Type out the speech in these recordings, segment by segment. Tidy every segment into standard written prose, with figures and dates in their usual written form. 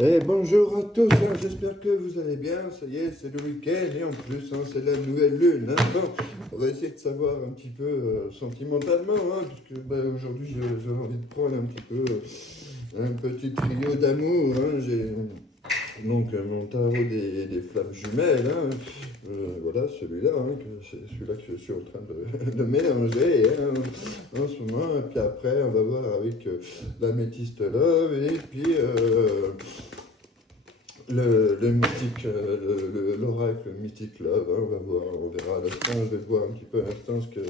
Eh, bonjour à tous, j'espère que vous allez bien. Ça y est, c'est le week-end et en plus, c'est la nouvelle lune. Bon, on va essayer de savoir un petit peu sentimentalement, puisque aujourd'hui, j'ai envie de prendre un petit peu un petit trio d'amour. J'ai donc mon tarot des flammes jumelles. Voilà, celui-là, c'est celui-là que je suis en train de mélanger en ce moment. Et puis après, on va voir avec l'améthyste love et puis le mythique, l'oracle mythique love. On va voir, on verra à l'instant. Je vais voir un petit peu à l'instant ce que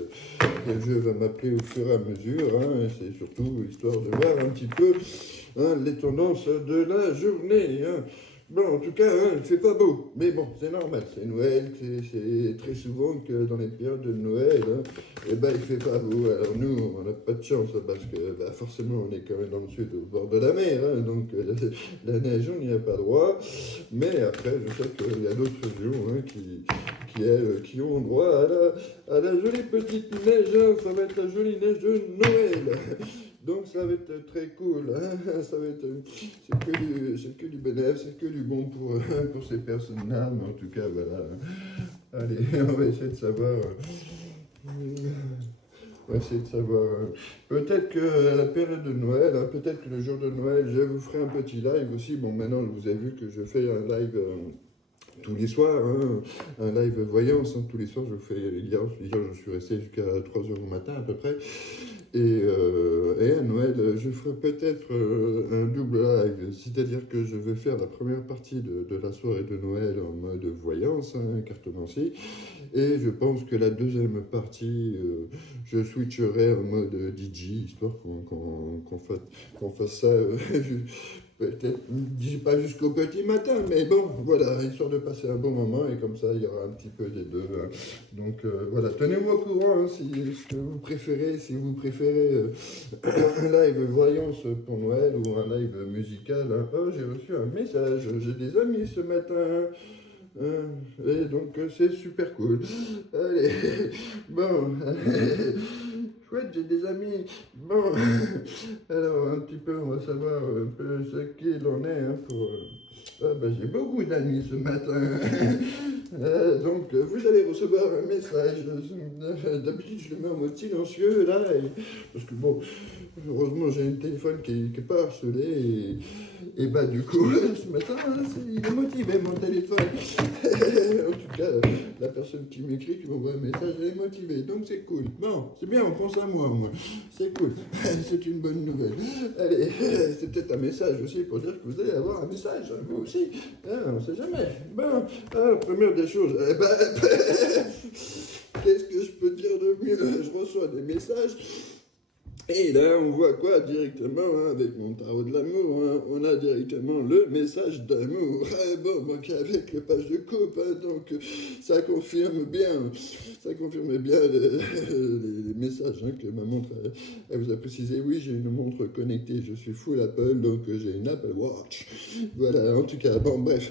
le jeu va m'appeler au fur et à mesure. Et c'est surtout histoire de voir un petit peu les tendances de la journée. Bon, en tout cas, il ne fait pas beau, mais bon, c'est normal, c'est Noël, c'est très souvent que dans les périodes de Noël, il ne fait pas beau. Alors nous, on n'a pas de chance, parce que forcément, on est quand même dans le sud, au bord de la mer, donc la neige, on n'y a pas droit. Mais après, je sais qu'il y a d'autres régions qui ont droit à la jolie petite neige, ça va être la jolie neige de Noël. Donc ça va être très cool, ça va être, c'est que du bénéfice, c'est que du bon pour ces personnes-là, mais en tout cas, voilà. Allez, on va essayer de savoir, peut-être que à la période de Noël, peut-être que le jour de Noël, je vous ferai un petit live aussi. Bon, maintenant, vous avez vu que je fais un live tous les soirs, un live voyance, tous les soirs, je vous fais, hier je suis resté jusqu'à 3 h du matin à peu près. Et à Noël, je ferai peut-être un double live, c'est-à-dire que je vais faire la première partie de la soirée de Noël en mode voyance, cartomancie, et je pense que la deuxième partie, je switcherai en mode DJ, histoire qu'on fasse ça peut-être, je dis pas jusqu'au petit matin, mais bon, voilà, histoire de passer un bon moment, et comme ça, il y aura un petit peu des deux. Donc voilà, tenez-moi au courant si ce que vous préférez, si vous préférez un live voyance pour Noël ou un live musical. Oh, j'ai reçu un message, j'ai des amis ce matin. Et donc c'est super cool. Allez, bon, chouette, j'ai des amis. Bon, alors un petit peu, on va savoir un peu ce qu'il en est pour. J'ai beaucoup d'amis ce matin. Donc vous allez recevoir un message. D'habitude je le mets en mode silencieux là, parce que bon, heureusement j'ai un téléphone qui est pas harcelé et du coup ce matin il est motivé mon téléphone. En tout cas la personne qui m'écrit, qui m'envoie un message, elle est motivée, donc c'est cool. Bon, c'est bien, on pense à moi au moins. C'est cool, c'est une bonne nouvelle. Allez, c'est peut-être un message aussi pour dire que vous allez avoir un message, vous aussi. On sait jamais. Bon, alors, première des choses, qu'est-ce que je peux dire de mieux? Je reçois des messages. Et là, on voit quoi directement, avec mon tarot de l'amour, on a directement le message d'amour. Donc avec le page de coupe, donc ça confirme bien les messages que ma montre, elle vous a précisé. Oui, j'ai une montre connectée, je suis full Apple, donc j'ai une Apple Watch. Voilà, en tout cas, bon bref,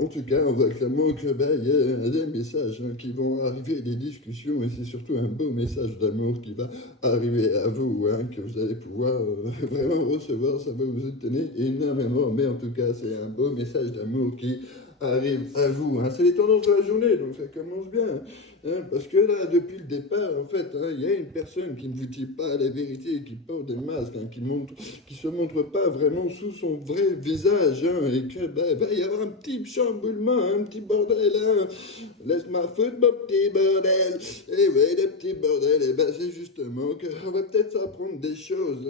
en tout cas, on voit clairement que il y a des messages qui vont arriver, des discussions, et c'est surtout un beau message d'amour qui va arriver à vous. Que vous allez pouvoir vraiment recevoir, ça va vous étonner énormément, mais en tout cas c'est un beau message d'amour qui arrive à vous. C'est les tendances de la journée, donc ça commence bien. Parce que là, depuis le départ, en fait, il y a une personne qui ne vous dit pas la vérité, qui porte des masques, qui se montre pas vraiment sous son vrai visage, et que va y avoir un petit chamboulement, un petit bordel. Laisse-moi foutre mon petit bordel. Et oui, le petit bordel, c'est justement qu'on va peut-être s'apprendre des choses.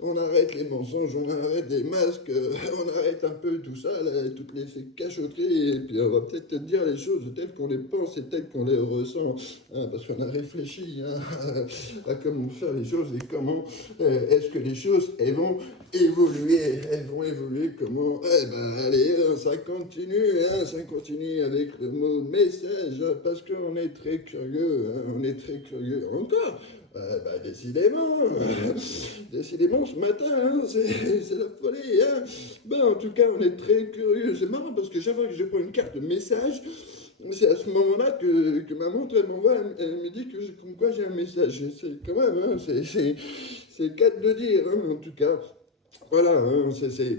On arrête les mensonges, on arrête les masques, on arrête un peu tout ça, là, toutes ces cachotteries, et puis on va peut-être te dire les choses telles qu'on les pense et telles qu'on les ressent, parce qu'on a réfléchi à comment faire les choses et comment est-ce que les choses elles vont évoluer, comment, allez, ça continue avec le mot message, parce qu'on est très curieux, encore. Décidément, ce matin, c'est la folie. En tout cas, on est très curieux. C'est marrant parce que chaque fois que je prends une carte de message, c'est à ce moment-là que ma montre, elle me dit comme quoi j'ai un message. C'est quand même, c'est le cas de le dire, en tout cas. Voilà, hein,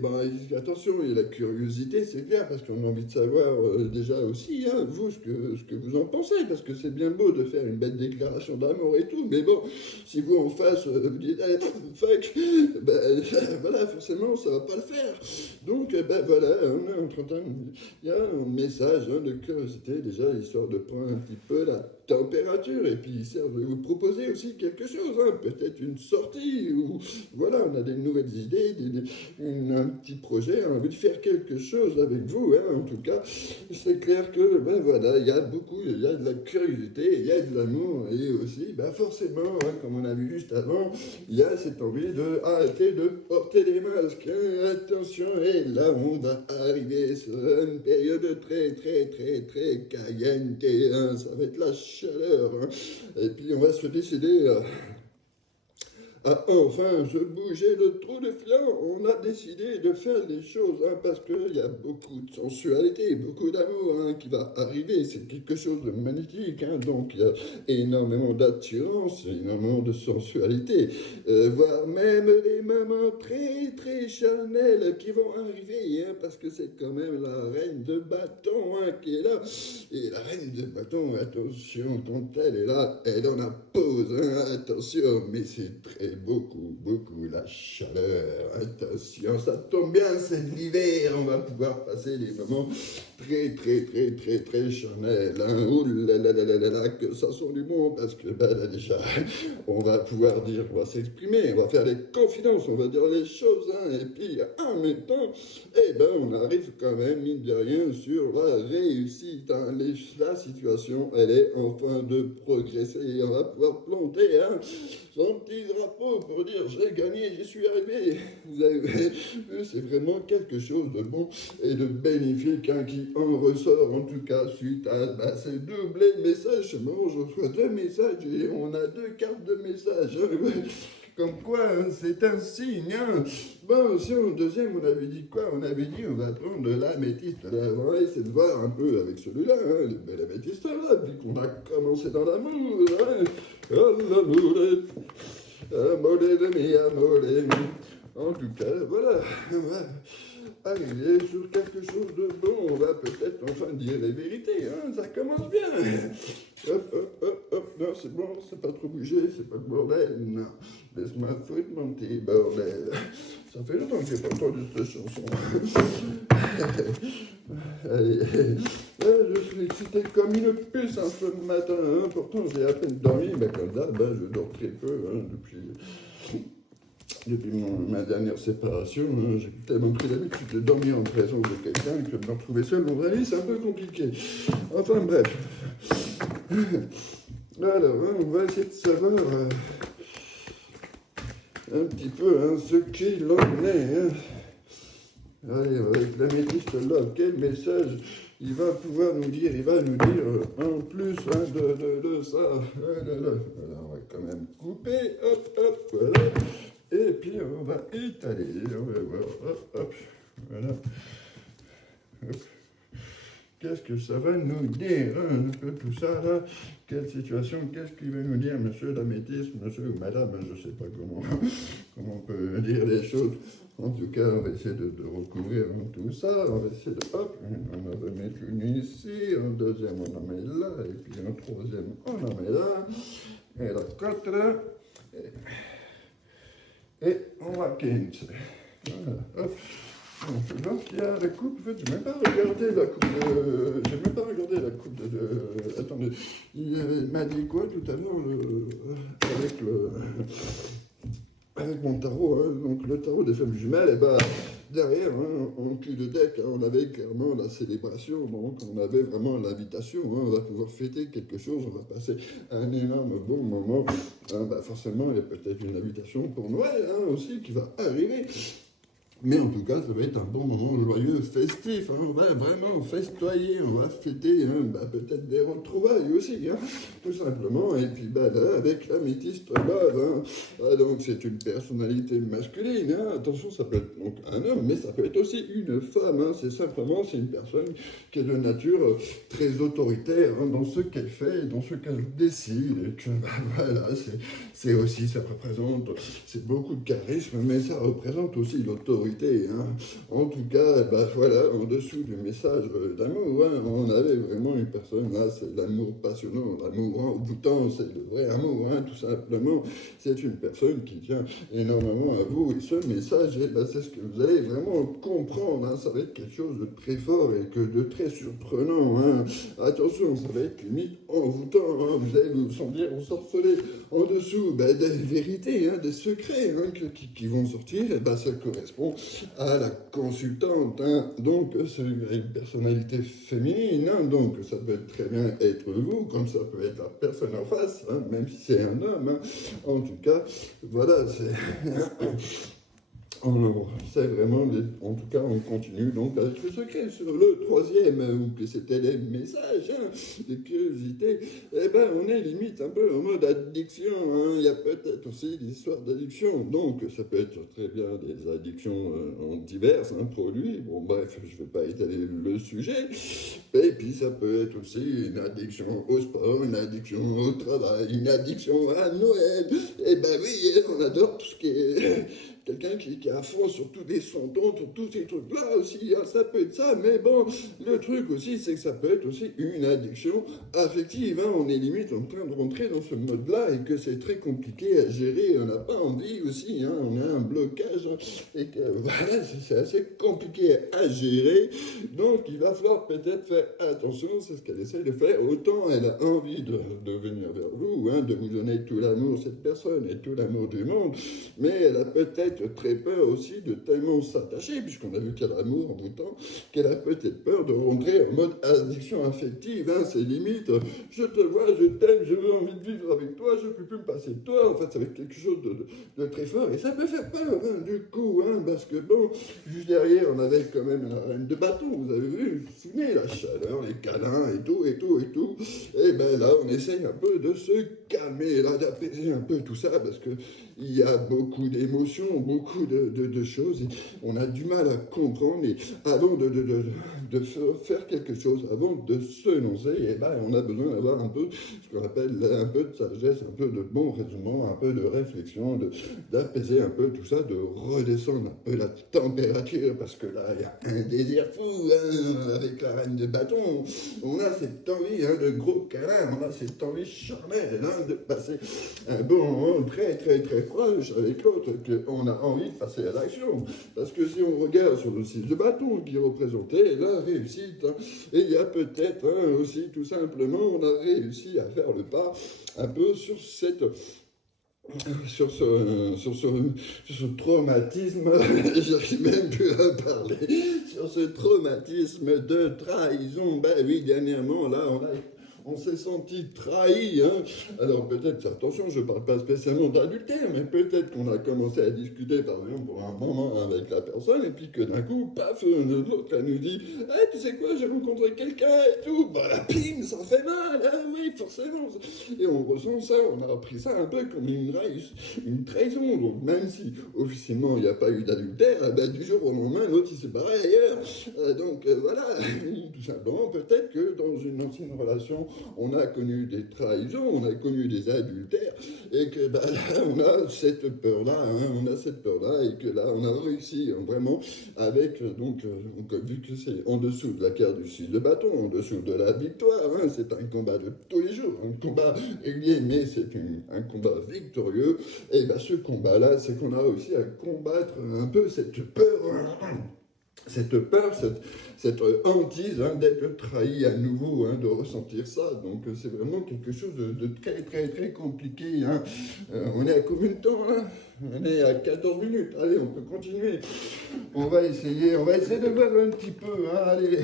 bon, attention, il y a la curiosité, c'est clair, parce qu'on a envie de savoir déjà aussi, hein, vous, ce que vous en pensez, parce que c'est bien beau de faire une belle déclaration d'amour et tout, mais bon, si vous en face, vous dites, ah, fuck, ben, voilà, forcément, ça va pas le faire. Donc, ben voilà, on est en train il y a un message hein, de curiosité, déjà, histoire de prendre un petit peu la température, et puis histoire de vous proposer aussi quelque chose, hein, peut-être une sortie, ou voilà, on a des nouvelles idées, un petit projet, on a envie de faire quelque chose avec vous, hein, en tout cas, c'est clair que, ben voilà, il y a de la curiosité, il y a de l'amour, et aussi, ben forcément, hein, comme on a vu juste avant, il y a cette envie de arrêter de porter des masques, hein, attention, et là, on va arriver sur une période très, très, très, très caliente, hein, ça va être la chaleur, hein, et puis on va se décider à enfin se bouger le trou de flanc. On a décidé de faire les choses hein, parce qu'il y a beaucoup de sensualité, beaucoup d'amour hein, qui va arriver. C'est quelque chose de magnifique. Hein, donc il y a énormément d'attirance, énormément de sensualité, voire même les moments très très charnels qui vont arriver hein, parce que c'est quand même la reine de bâton hein, qui est là. Et la reine de bâton, attention, quand elle est là, elle en impose. Hein, attention, mais c'est très beaucoup la chaleur. Attention, ça tombe bien, c'est l'hiver, on va pouvoir passer des moments très charnels. Hein. Ouh là, que ça sent du bon, parce que là déjà, on va pouvoir dire, on va s'exprimer, on va faire des confidences, on va dire les choses, hein. Et puis en même temps, eh ben, on arrive quand même, mine de rien, sur la réussite. Hein. La situation, elle est en train de progresser, et on va pouvoir planter hein, son petit drapeau pour dire j'ai gagné, j'y suis arrivé. Vous avez vu, c'est vraiment quelque chose de bon et de bénéfique hein, qui en ressort en tout cas suite à ces doublés messages. Seulement, je reçois 2 messages et on a 2 cartes de messages. Hein. Comme quoi, hein, c'est un signe. Hein. Bon, si en deuxième, on avait dit quoi? On avait dit on va prendre l'améthyste. On va essayer de voir un peu avec celui-là, hein, l'améthyste là, puis qu'on a commencé dans l'amour. Hein. Oh, l'amour, amore de mi amore. En tout cas, voilà, on va arriver sur quelque chose de bon. On va peut-être enfin dire les vérités. Hein. Ça commence bien. Hop. Non, c'est bon, c'est pas trop bougé, c'est pas le bordel. Non, laisse-moi foutre mon petit bordel. Ça fait longtemps que j'ai pas entendu cette chanson. Allez, je suis excité comme une puce ce matin. Hein. Pourtant, j'ai à peine dormi, mais comme ça, je dors très peu hein, depuis ma dernière séparation. Hein. J'ai tellement pris l'habitude de dormir en présence de quelqu'un que de me retrouver seul dans la vie, c'est un peu compliqué. Enfin bref. Alors, hein, on va essayer de savoir un petit peu hein, ce qu'il en est. Hein. Allez, avec l'améthyste là, quel message il va pouvoir nous dire? Il va nous dire en plus hein, de ça. Voilà, on va quand même couper, hop, voilà. Et puis on va étaler, on va voir, hop, voilà. Hop. Qu'est-ce que ça va nous dire hein, tout ça là? Quelle situation? Qu'est-ce qu'il va nous dire, monsieur l'améthyste, monsieur ou madame? Je ne sais pas comment on peut dire les choses. En tout cas, on va essayer de recouvrir tout ça. On va essayer de, hop, on va mettre une ici, un deuxième, on en met là, et puis un troisième, on en met là, et la 4 là, et on va 15. Voilà, hop. Je vois qu'il y a la coupe, en fait, j'ai même pas regardé la coupe de. Attendez, il m'a dit quoi tout à l'heure avec mon tarot, hein, donc le tarot des femmes jumelles, et derrière, hein, en cul de deck, hein, on avait clairement la célébration, donc on avait vraiment l'invitation, hein, on va pouvoir fêter quelque chose, on va passer un énorme bon moment. Hein, forcément, il y a peut-être une invitation pour Noël hein, aussi qui va arriver. Mais en tout cas, ça va être un bon moment joyeux, festif, hein. On va vraiment festoyer, on va fêter, hein, peut-être des retrouvailles aussi, hein, tout simplement. Et puis là, avec l'améthyste love, hein. Ah, donc c'est une personnalité masculine, hein. Attention, ça peut être donc un homme, mais ça peut être aussi une femme, hein. C'est une personne qui est de nature très autoritaire, hein, dans ce qu'elle fait, dans ce qu'elle décide. Et que voilà, c'est aussi, ça représente, c'est beaucoup de charisme, mais ça représente aussi l'autorité. Hein. En tout cas, voilà, en dessous du message d'amour, hein, on avait vraiment une personne là, c'est l'amour passionnant, l'amour envoûtant, c'est le vrai amour, hein, tout simplement. C'est une personne qui tient énormément à vous. Et ce message, c'est ce que vous allez vraiment comprendre. Hein, ça va être quelque chose de très fort et de très surprenant. Hein. Attention, ça va être limite envoûtant. Hein, vous allez vous sentir ensorcelé en dessous des vérités, hein, des secrets hein, qui vont sortir. Et ça correspond à la consultante. Hein. Donc, c'est une personnalité féminine. Hein. Donc, ça peut très bien être vous, comme ça peut être la personne en face, hein, même si c'est un homme. Hein. En tout cas, voilà, c'est... On sait vraiment, en tout cas, on continue donc avec le secret sur le troisième, où que c'était des messages, hein, des curiosités. On est limite un peu en mode addiction. Hein. Il y a peut-être aussi des histoires d'addiction. Donc, ça peut être très bien des addictions en divers produits. Bon, bref, je ne vais pas étaler le sujet. Et puis, ça peut être aussi une addiction au sport, une addiction au travail, une addiction à Noël. Oui, on adore tout ce qui est... Quelqu'un qui est à fond sur tous les sons-tons, sur tous ces trucs-là aussi, hein, ça peut être ça, mais bon, le truc aussi, c'est que ça peut être aussi une addiction affective, hein, on est limite en train de rentrer dans ce mode-là, et que c'est très compliqué à gérer, on n'a pas envie aussi, hein, on a un blocage, hein, et que voilà, c'est assez compliqué à gérer, donc il va falloir peut-être faire attention, c'est ce qu'elle essaie de faire, autant elle a envie de venir vers vous, hein, de vous donner tout l'amour, cette personne, et tout l'amour du monde, mais elle a peut-être très peur aussi de tellement s'attacher, puisqu'on a vu qu'elle a l'amour en tout temps, qu'elle a peut-être peur de rentrer en mode addiction affective, hein, c'est limite, je te vois, je t'aime, je veux envie de vivre avec toi, je ne peux plus me passer de toi, en fait, ça va être quelque chose de très fort, et ça peut faire peur, hein, du coup, hein, parce que bon, juste derrière, on avait quand même la reine de bâton, vous avez vu, vous vous souvenez, la chaleur, les câlins, et tout, et là, on essaye un peu de se calmer, là, d'apaiser un peu tout ça, parce que il y a beaucoup d'émotions, beaucoup de choses, et on a du mal à comprendre, et avant de faire quelque chose, avant de se lancer, on a besoin d'avoir un peu, ce qu'on appelle un peu de sagesse, un peu de bon raisonnement, un peu de réflexion, d'apaiser un peu tout ça, de redescendre un peu la température, parce que là, il y a un désir fou, hein, avec la reine de bâton, on a cette envie, hein, de gros câlins, on a cette envie charnelle, hein, de passer un bon moment très, très, très proche avec l'autre, qu'on a envie de passer à l'action. Parce que si on regarde sur le 6 de bâton qui représentait la réussite, hein, et il y a peut-être aussi tout simplement, on a réussi à faire le pas un peu sur cette... Sur ce traumatisme, j'arrive même plus à parler, sur ce traumatisme de trahison. Oui, dernièrement, là, on s'est senti trahi. Hein. Alors peut-être, attention, je ne parle pas spécialement d'adultère, mais peut-être qu'on a commencé à discuter, par exemple, pour un moment avec la personne, et puis que d'un coup, paf, l'autre, elle nous dit hey, tu sais quoi, j'ai rencontré quelqu'un et tout. Ping, ça fait mal, hein, oui, forcément. Et on ressent ça, on a pris ça un peu comme une trahison. Donc même si officiellement il n'y a pas eu d'adultère, du jour au lendemain, l'autre il s'est barré ailleurs. Voilà, tout simplement, peut-être que dans une ancienne relation, on a connu des trahisons, on a connu des adultères, et que là, on a cette peur-là, et que là, on a réussi vraiment avec, donc, vu que c'est en dessous de la carte du 6 de bâton, en dessous de la victoire, hein, c'est un combat de tous les jours, un combat régulier, mais c'est un combat victorieux, et ce combat-là, c'est qu'on a réussi à combattre un peu cette peur, cette hantise, hein, d'être trahi à nouveau, hein, de ressentir ça. Donc c'est vraiment quelque chose de très très très compliqué. Hein. On est à combien de temps là? On est à 14 minutes. Allez, on peut continuer. On va essayer de voir un petit peu. Hein, allez.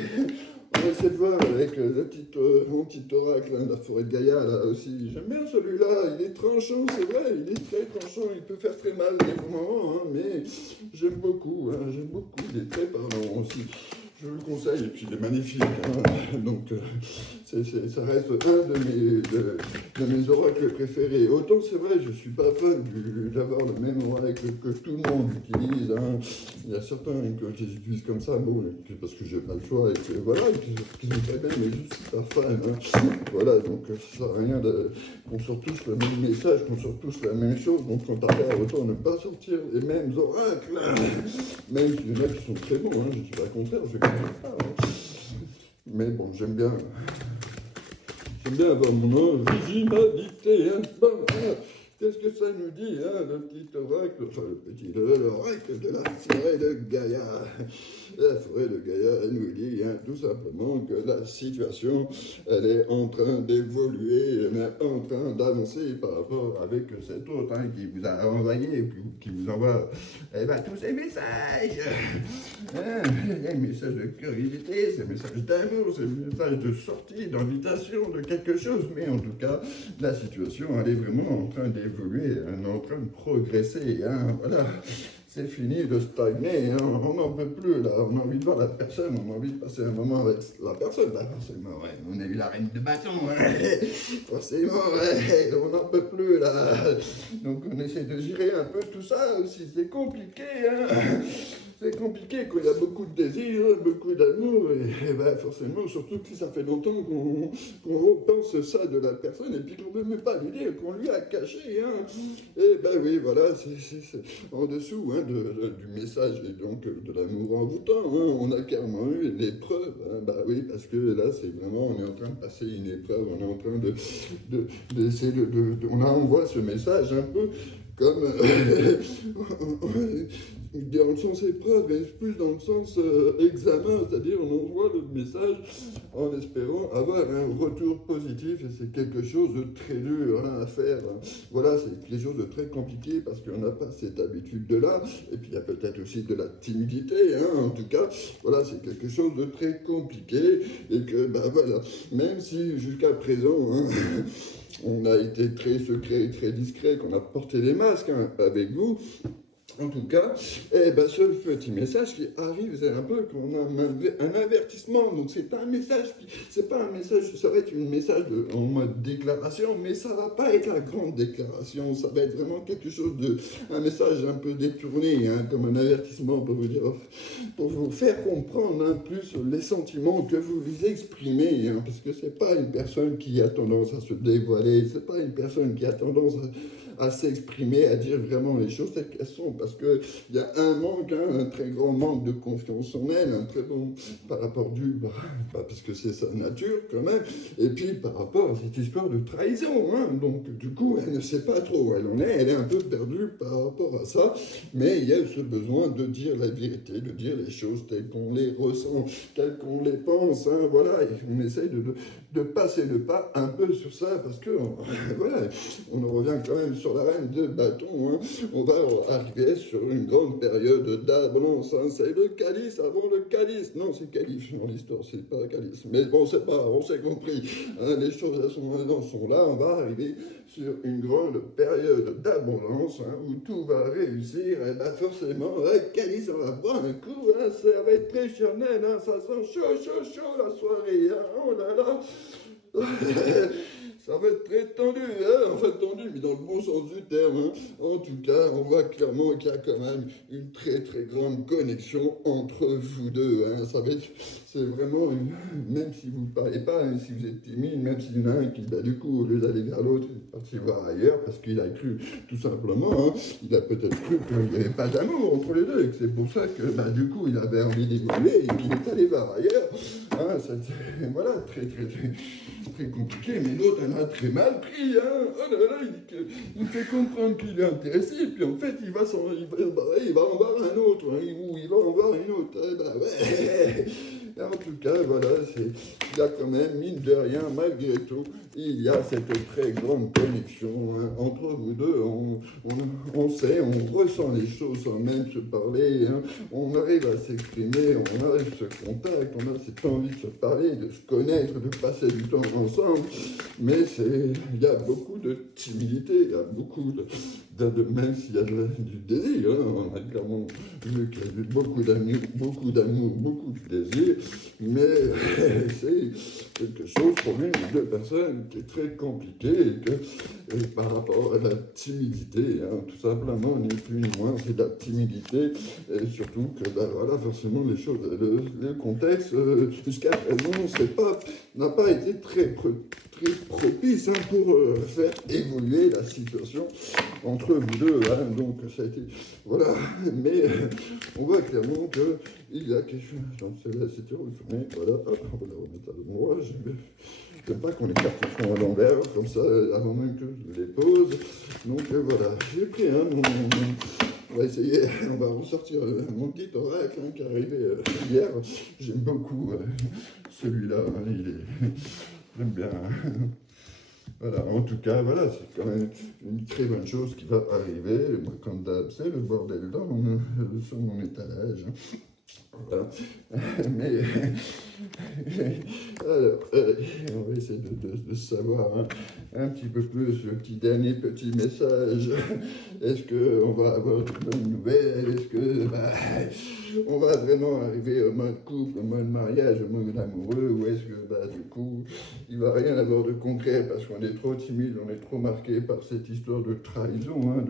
On va essayer de voir avec mon petit oracle, hein, de la forêt de Gaïa, là aussi. J'aime bien celui-là, il est tranchant, c'est vrai, il est très tranchant, il peut faire très mal des moments, hein, mais j'aime beaucoup, conseil et puis il est magnifique. Hein. Donc, ça reste un de mes oracles préférés. Autant c'est vrai, je ne suis pas fan d'avoir le même oracle que tout le monde utilise. Hein. Il y a certains qui utilisent comme ça, bon, parce que j'ai pas le choix, et que voilà, qui sont très bien, mais je ne suis pas fan. Hein. Voilà, donc ça sert à rien qu'on sorte tous le même message, qu'on sorte tous la même chose. Donc quand à faire, autant ne pas sortir les mêmes oracles. Même s'il y en a qui sont très bons, hein, je ne dis pas le contraire, je ne comprends pas. Hein. Mais bon, j'aime bien avoir mon originalité. Hein. Bon, hein. Qu'est-ce que ça nous dit, hein, le petit oracle, enfin l'oracle de la forêt de Gaïa. La forêt de Gaïa, elle nous dit tout simplement que la situation, elle est en train d'évoluer, elle est en train d'avancer par rapport avec cet autre qui vous a envoyé, qui vous envoie tous ces messages. Les messages de curiosité, ces messages d'amour, ces messages de sortie, d'invitation, de quelque chose. Mais en tout cas, la situation, elle est vraiment en train d'évoluer, elle est en train de progresser. Voilà. C'est fini de stagner, hein. On n'en peut plus, là, on a envie de voir la personne, on a envie de passer un moment avec la personne, là, forcément, ouais. On a eu la reine de bâton, ouais. Forcément, ouais. On n'en peut plus, là. Donc on essaie de gérer un peu tout ça aussi, c'est compliqué, hein. C'est compliqué quand il y a beaucoup de désir, beaucoup d'amour, et ben forcément, surtout que ça fait longtemps qu'on pense ça de la personne, et puis qu'on ne veut même pas lui dire, qu'on lui a caché, hein. Et ben oui, voilà, c'est en dessous du message, et donc de l'amour envoûtant, hein. On a carrément eu l'épreuve, hein. Ben oui, parce que là, c'est vraiment, on est en train de passer une épreuve, on est en train d'essayer on voit ce message un peu comme dans le sens épreuve, mais plus dans le sens examen, c'est-à-dire on envoie le message en espérant avoir un retour positif, et c'est quelque chose de très dur à faire. Hein. Voilà, c'est quelque chose de très compliqué parce qu'on n'a pas cette habitude-là, et puis il y a peut-être aussi de la timidité, hein. En tout cas, voilà, c'est quelque chose de très compliqué, et que, ben voilà, même si jusqu'à présent, hein, on a été très secret et très discret, qu'on a porté des masques avec vous. En tout cas, ce petit message qui arrive, c'est un peu qu'on a un avertissement. Donc c'est un message, c'est pas un message, ça va être un message en mode déclaration, mais ça va pas être la grande déclaration. Ça va être vraiment quelque chose un message un peu détourné, hein, comme un avertissement pour vous dire, pour vous faire comprendre plus les sentiments que vous exprimez, hein, parce que c'est pas une personne qui a tendance à se dévoiler, c'est pas une personne qui a tendance à s'exprimer, à dire vraiment les choses telles qu'elles sont, parce qu'il y a un manque, un très grand manque de confiance en elle, un très bon par rapport parce que c'est sa nature quand même, et puis par rapport à cette histoire de trahison, hein. Donc du coup elle ne sait pas trop où elle en est, elle est un peu perdue par rapport à ça, mais il y a ce besoin de dire la vérité, de dire les choses telles qu'on les ressent, telles qu'on les pense, hein. Voilà, et on essaye de passer le pas un peu sur ça, parce que voilà, on en revient quand même sur la reine de bâton, hein. On va arriver sur une grande période d'abondance, hein. C'est le calice avant le calice. Non, c'est calife dans l'histoire, c'est pas calice. Mais bon, c'est pas, on s'est compris. Hein, les choses elles sont là. On va arriver sur une grande période d'abondance, hein, où tout va réussir. Et ben forcément, le calice, on va boire un coup. Hein, ça va être très charnel. Hein, ça sent chaud la soirée. Hein, oh là là. Ça va être très tendu, hein, enfin tendu, mais dans le bon sens du terme. Hein. En tout cas, on voit clairement qu'il y a quand même une très très grande connexion entre vous deux. Hein. C'est vraiment, même si vous ne parlez pas, hein, si vous êtes timide, même s'il y en a un qui, du coup, au lieu d'aller vers l'autre, il est parti voir ailleurs, parce qu'il a cru, tout simplement, hein, il a peut-être cru qu'il n'y avait pas d'amour entre les deux, et que c'est pour ça que, du coup, il avait envie d'évoluer, et qu'il est allé voir ailleurs. Hein, voilà, très compliqué, mais l'autre, elle a très mal pris, hein. Oh là là, il fait comprendre qu'il est intéressé, et puis en fait, il va en voir un autre, hein, ou il va en voir une autre. Ouais. En tout cas, voilà, il y a quand même, mine de rien, malgré tout, il y a cette très grande connexion, hein, entre vous deux. On sait, on ressent les choses sans même se parler, hein. On arrive à s'exprimer, on arrive à se contacter, on a cette envie de se parler, de se connaître, de passer du temps ensemble, mais il y a beaucoup de timidité, il y a beaucoup même s'il y a du désir, hein, on a clairement vu qu'il y a eu beaucoup d'amour, beaucoup de plaisir, mais c'est quelque chose pour l'une des deux personnes qui est très compliqué et par rapport à la timidité, hein, tout simplement, ni plus ni moins, c'est de la timidité, et surtout que, ben voilà, forcément, les choses, le contexte, jusqu'à présent, n'a pas été très propice hein, pour faire évoluer la situation entre vous deux. Hein, donc ça a été... Voilà, mais on voit clairement qu'il y a quelque chose... Attends, celle-là c'était retourné, voilà, hop, on va la remettre à l'endroit. J'aime pas qu'on écarte les fonds à l'envers, comme ça, avant même que je les pose. Donc voilà, j'ai pris on va essayer, on va ressortir mon petit oracle hein, qui est arrivé hier. J'aime beaucoup celui-là, hein, j'aime bien. Hein. Voilà, en tout cas, voilà, c'est quand même une très bonne chose qui va arriver. Moi, comme d'hab, c'est le bordel sur mon étalage. Hein. Voilà. Mais alors, on va essayer de savoir hein, un petit peu plus le dernier petit message. Est-ce qu'on va avoir de bonnes nouvelles? Est-ce que on va vraiment arriver au mode couple, au mode mariage, au mode amoureux? Ou est-ce que du coup, il va rien avoir de concret parce qu'on est trop timide, on est trop marqué par cette histoire de trahison. Hein,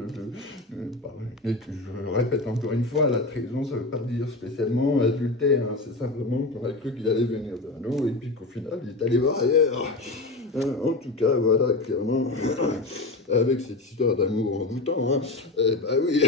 et que je répète encore une fois, la trahison, ça ne veut pas dire spécialement adultère. Hein, c'est simplement qu'on a cru qu'il allait venir vers nous et puis qu'au final, il est allé voir ailleurs. En tout cas, voilà, clairement, avec cette histoire d'amour envoûtant, hein, oui,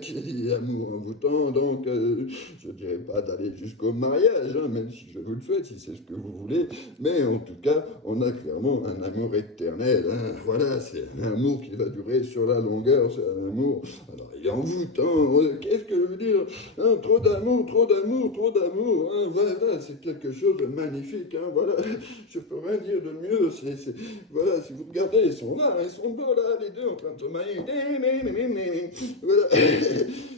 qui dit amour envoûtant, donc je ne dirais pas d'aller jusqu'au mariage, hein, même si je vous le souhaite, si c'est ce que vous voulez, mais en tout cas, on a clairement un amour éternel, hein, voilà, c'est un amour qui va durer sur la longueur, c'est un amour, alors il est envoûtant, qu'est-ce que je veux dire, hein, trop d'amour, hein, voilà, c'est quelque chose de magnifique, hein, voilà, je peux rien dire de mieux, voilà, si vous regardez, ils sont là, ils sont beaux là, les deux en train de se marier. Voilà.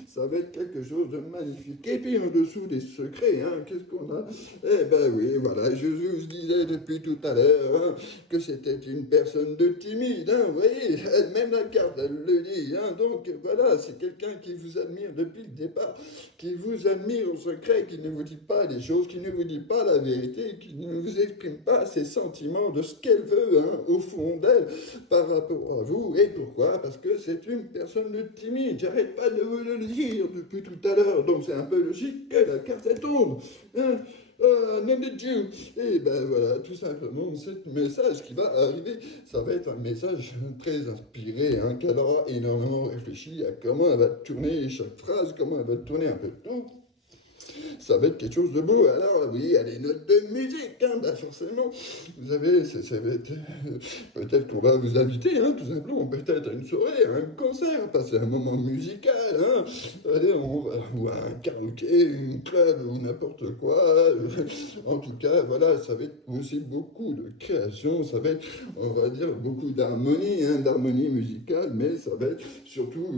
Ça va être quelque chose de magnifique. Et puis en dessous des secrets, hein, qu'est-ce qu'on a? Eh ben oui, voilà, je vous disais depuis tout à l'heure hein, que c'était une personne de timide, hein, vous voyez, même la carte, elle le dit, hein, donc voilà, c'est quelqu'un qui vous admire depuis le départ, qui vous admire au secret, qui ne vous dit pas les choses, qui ne vous dit pas la vérité, qui ne vous exprime pas ses sentiments de ce qu'elle veut, hein, au fond d'elle, par rapport à vous. Et pourquoi? Parce que c'est une personne de timide, j'arrête pas de vous le dire depuis tout à l'heure, donc c'est un peu logique que la carte elle tombe. Hein. Name de Dieu. Et ben voilà, tout simplement, ce message qui va arriver, ça va être un message très inspiré, hein, qu'elle aura énormément réfléchi à comment elle va tourner chaque phrase, comment elle va tourner un peu tout. Ça va être quelque chose de beau. Alors, oui, il y a des notes de musique, hein, forcément. Vous savez, ça va être... peut-être qu'on va vous inviter, hein, tout simplement, peut-être à une soirée, à un concert, passer un moment musical, hein. Allez, ou à un karaoké, une club, ou n'importe quoi. En tout cas, voilà, ça va être aussi beaucoup de création, ça va être, on va dire, beaucoup d'harmonie, hein, d'harmonie musicale, mais ça va être surtout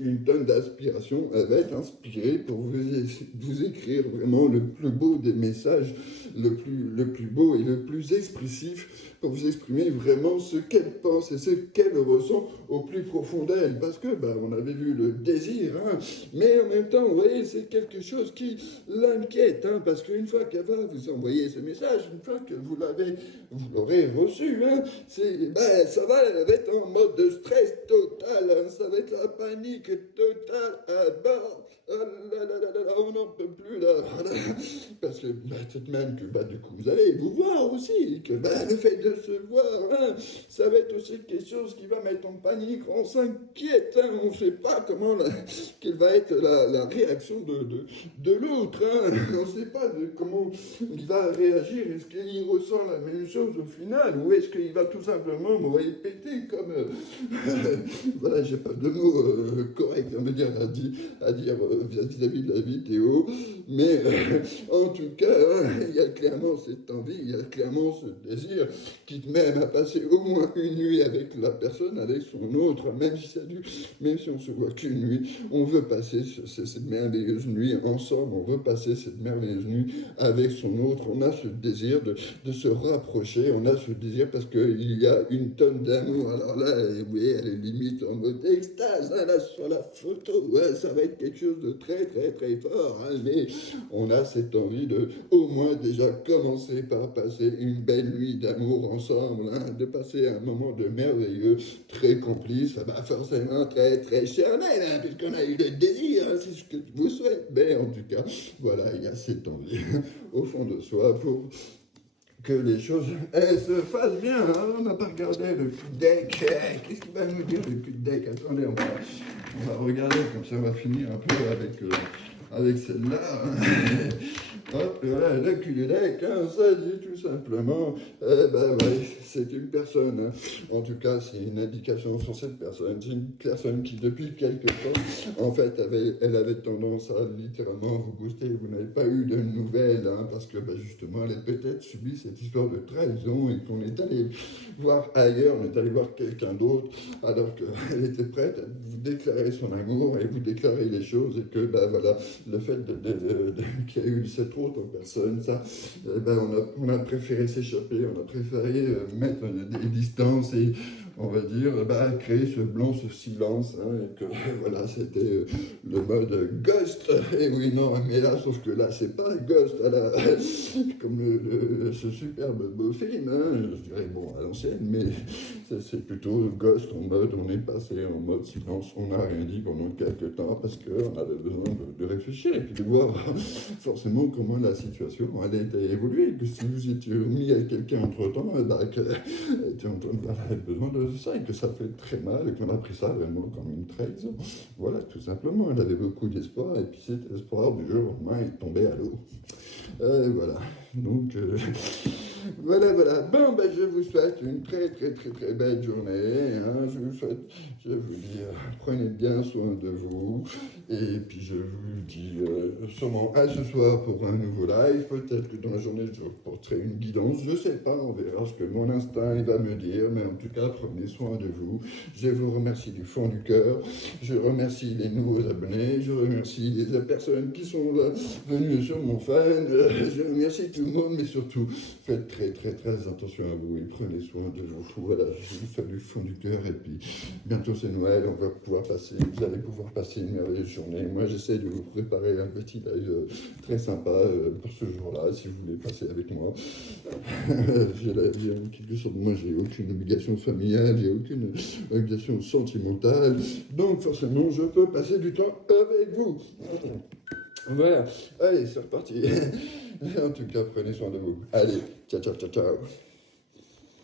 une tonne d'aspiration. Elle va être inspirée pour vous écrire vraiment le plus beau des messages, le plus beau et le plus expressif pour vous exprimer vraiment ce qu'elle pense et ce qu'elle ressent au plus profond d'elle. Parce que, on avait vu le désir, hein, mais en même temps, vous voyez, c'est quelque chose qui l'inquiète, hein, parce qu'une fois qu'elle va vous envoyer ce message, une fois que vous l'aurez reçu, hein, ça va, elle va être en mode de stress total, hein, ça va être la panique totale à bord. Oh là là là là, on n'en peut plus là, voilà. Parce que peut-être même que du coup vous allez vous voir aussi, que le fait de se voir, hein, ça va être aussi quelque chose qui va mettre en panique, on s'inquiète, hein, on ne sait pas comment quelle va être la réaction de l'autre, hein, on ne sait pas comment il va réagir, est-ce qu'il ressent la même chose au final, ou est-ce qu'il va tout simplement m'envoyer péter comme, voilà, j'ai pas de mots corrects, on va dire, à dire vis-à-vis de la vidéo, mais en tout tout cas, hein, il y a clairement cette envie, il y a clairement ce désir qui te mène à passer au moins une nuit avec la personne, avec son autre, même si on se voit qu'une nuit, on veut passer cette merveilleuse nuit ensemble, on veut passer cette merveilleuse nuit avec son autre, on a ce désir de se rapprocher, on a ce désir parce qu'il y a une tonne d'amour. Alors là, oui, elle est limite en mode extase, hein, là sur la photo, ouais, ça va être quelque chose de très très très fort, hein, mais on a cette envie de au moins déjà commencer par passer une belle nuit d'amour ensemble, hein, de passer un moment de merveilleux, très complice, bah forcément très très charnel, hein, puisqu'on a eu le désir, hein, c'est ce que je vous souhaite, mais en tout cas, voilà, il y a cette envie au fond de soi pour que les choses se fassent bien. Hein. On n'a pas regardé le coup de deck. Qu'est-ce qu'il va nous dire le coup de deck? Attendez, on va regarder, comme ça on va finir un peu avec celle-là. Hop, voilà, le cul du deck, hein, ça dit tout simplement, c'est une personne, hein. En tout cas, c'est une indication sur cette personne. C'est une personne qui, depuis quelque temps, en fait, elle avait tendance à littéralement vous booster. Vous n'avez pas eu de nouvelles, hein, parce que justement, elle a peut-être subi cette histoire de trahison et qu'on est allé voir ailleurs, on est allé voir quelqu'un d'autre, alors qu'elle était prête à vous déclarer son amour et vous déclarer les choses, et que, voilà, le fait qu'il y a eu cette autre personne, ça, on a préféré s'échapper, on a préféré mettre des distances et on va dire, créer ce blanc, ce silence, hein, et que voilà, c'était le mode ghost. Et oui, non, mais là, sauf que là, c'est pas ghost, comme ce superbe beau film, hein, je dirais, bon, à l'ancienne, mais c'est plutôt ghost en mode, on est passé en mode silence, on n'a rien dit pendant quelques temps parce qu'on avait besoin de réfléchir et puis de voir forcément comment la situation elle était évoluée, que si vous étiez mis à quelqu'un entre-temps, elle avait besoin de ça et que ça fait très mal et qu'on a pris ça vraiment comme une trahison. Voilà, tout simplement, elle avait beaucoup d'espoir et puis cet espoir du jour au lendemain il tombait à l'eau. Voilà, donc voilà. Bon, je vous souhaite une très très très très belle journée, hein. Je vous dis, prenez bien soin de vous et puis je vous dis sûrement à ce soir pour un nouveau live. Peut-être que dans la journée je vous porterai une guidance, je sais pas, on verra ce que mon instinct il va me dire, mais en tout cas prenez soin de vous. Je vous remercie du fond du cœur, je remercie les nouveaux abonnés, je remercie les personnes qui sont là, venues sur mon fan, je remercie tout le monde, mais surtout faites très très très attention à vous et prenez soin de vous. Voilà, je vous fais du fond du cœur et puis bientôt c'est Noël, vous allez pouvoir passer une merveilleuse journée. Moi j'essaie de vous préparer un petit live très sympa pour ce jour-là, si vous voulez passer avec moi. Moi j'ai aucune obligation familiale, j'ai aucune obligation sentimentale, donc forcément je peux passer du temps avec vous. Voilà, allez c'est reparti. En tout cas prenez soin de vous. Allez, ciao ciao ciao ciao.